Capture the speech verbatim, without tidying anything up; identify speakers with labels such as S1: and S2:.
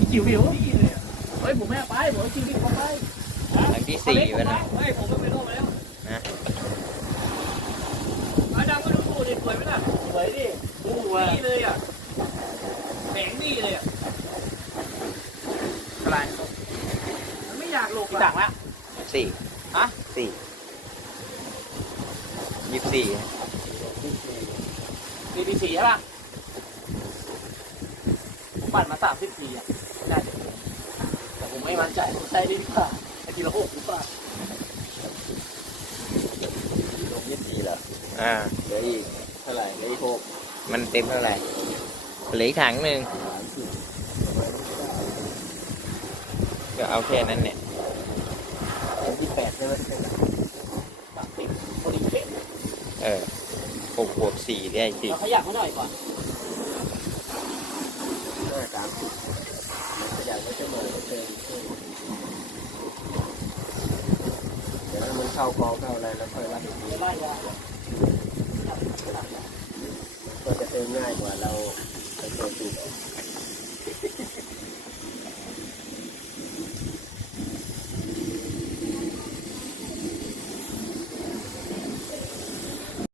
S1: คิวหิวเฮ้ยผมไม่ไปผมคิวหิวเขาไป
S2: หลังที่สี่ไปแล้ว
S1: เฮ้ยผมไม่ไปโน่นมาแล้ว
S2: นะ
S1: ไอ้ดำก็ดูดูดิสวยไหมล่ะสวยดิดูนี่เลยอ่ะแข็งนี่เลยอ่ะอะไรมันไม่อยากหลบอ่ะละ
S2: สี่
S1: ฮะ
S2: สี่ยี่สิบสี่
S1: ดีพีสี่ใช่ป่ะผมปั่นมาสามสิบทีอ่ะน่าจะแต่ผมไม่มั่นใจผมใช้ได้ดีกว่าไอ้ทีละหกหรือเปล่า
S3: ลงยี่สิบสี่เหรอ
S2: อ่า
S3: เหลืออีกเท่าไหร่เหลืออีกหก
S2: มันเต็มเท่าไหร่เหลืออีกถังหนึ่ง
S3: สามสิบ
S2: ก็เอาแค่นั้นเนี่ย
S3: ยี่สิบแปดใช่ไหม
S1: สามสิบพอดีเป๊ะ
S2: เออหกบวกสี่ได้สิบ
S1: เราขยับมาหน่อยก่อน
S3: ห้าสามสิบขยันก็จะมาก็เติมเดี๋ยวมันเข้ากองเข้าอะไรแล้วค่อยรับอีกที
S1: ไล่ยา
S3: ก็จะเติมง่ายกว่าเราไปเติมถูก